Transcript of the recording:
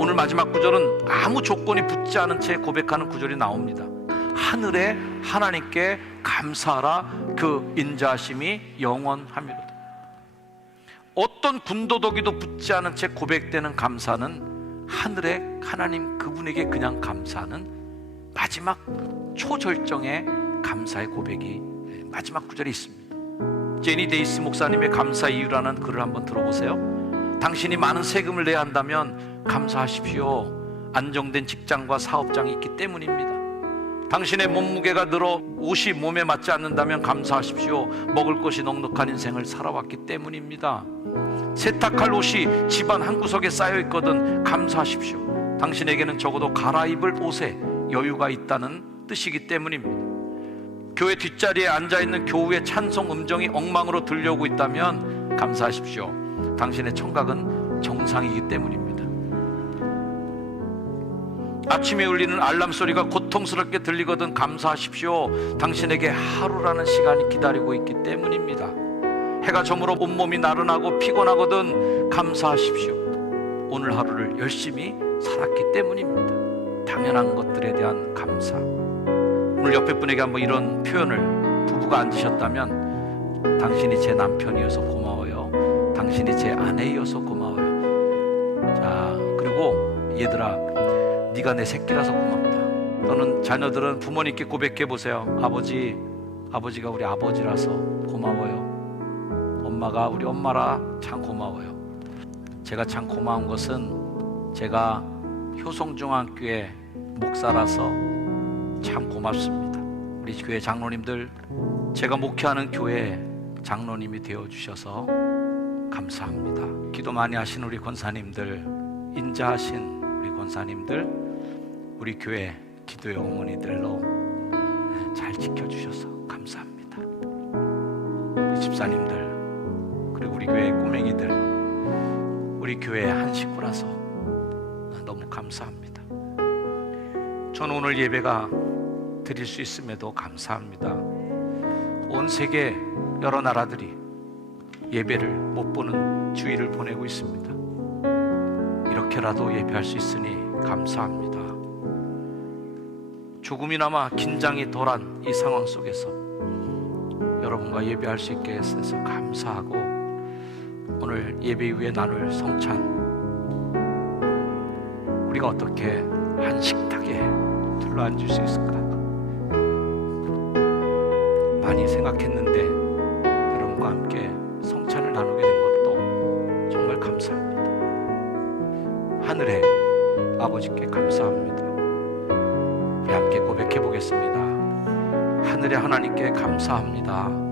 오늘 마지막 구절은 아무 조건이 붙지 않은 채 고백하는 구절이 나옵니다. 하늘에 하나님께 감사하라 그 인자하심이 영원함이로다. 어떤 군도덕이도 붙지 않은 채 고백되는 감사는 하늘에 하나님 그분에게 그냥 감사하는 마지막 초절정의 감사의 고백이 마지막 구절에 있습니다. 제니 데이스 목사님의 감사 이유라는 글을 한번 들어보세요. 당신이 많은 세금을 내야 한다면 감사하십시오. 안정된 직장과 사업장이 있기 때문입니다. 당신의 몸무게가 늘어 옷이 몸에 맞지 않는다면 감사하십시오. 먹을 것이 넉넉한 인생을 살아왔기 때문입니다. 세탁할 옷이 집안 한 구석에 쌓여 있거든 감사하십시오. 당신에게는 적어도 갈아입을 옷에 여유가 있다는 뜻이기 때문입니다. 교회 뒷자리에 앉아 있는 교우의 찬송 음정이 엉망으로 들려오고 있다면 감사하십시오. 당신의 청각은 정상이기 때문입니다. 아침에 울리는 알람 소리가 고통스럽게 들리거든 감사하십시오. 당신에게 하루라는 시간이 기다리고 있기 때문입니다. 해가 저물어 온몸이 나른하고 피곤하거든 감사하십시오. 오늘 하루를 열심히 살았기 때문입니다. 당연한 것들에 대한 감사. 오늘 옆에 분에게 한번 이런 표현을 부부가 앉으셨다면 당신이 제 남편이어서 고마워요. 당신이 제 아내이어서 고마워요. 자, 그리고 얘들아, 네가 내 새끼라서 고맙다. 너는 자녀들은 부모님께 고백해 보세요. 아버지, 아버지가 우리 아버지라서 고마워요. 엄마가 우리 엄마라 참 고마워요. 제가 참 고마운 것은 제가 효성중학교의 목사라서 참 고맙습니다. 우리 교회 장로님들, 제가 목회하는 교회 장로님이 되어 주셔서 감사합니다. 기도 많이 하신 우리 권사님들, 인자하신 권사님들, 우리 교회 기도의 어머니들로 잘 지켜주셔서 감사합니다. 집사님들, 그리고 우리 교회 꼬맹이들, 우리 교회 한 식구라서 너무 감사합니다. 저는 오늘 예배가 드릴 수 있음에도 감사합니다. 온 세계 여러 나라들이 예배를 못 보는 주의를 보내고 있습니다. 이렇게라도 예배할 수 있으니 감사합니다. 조금이나마 긴장이 덜한 이 상황 속에서 여러분과 예배할 수 있게 해서 감사하고 오늘 예배 이후에 나눌 성찬 우리가 어떻게 한 식탁에 둘러앉을 수 있을까 많이 생각했는데 여러분과 함께 아버지께 감사합니다. 우리 함께 고백해 보겠습니다. 하늘의 하나님께 감사합니다.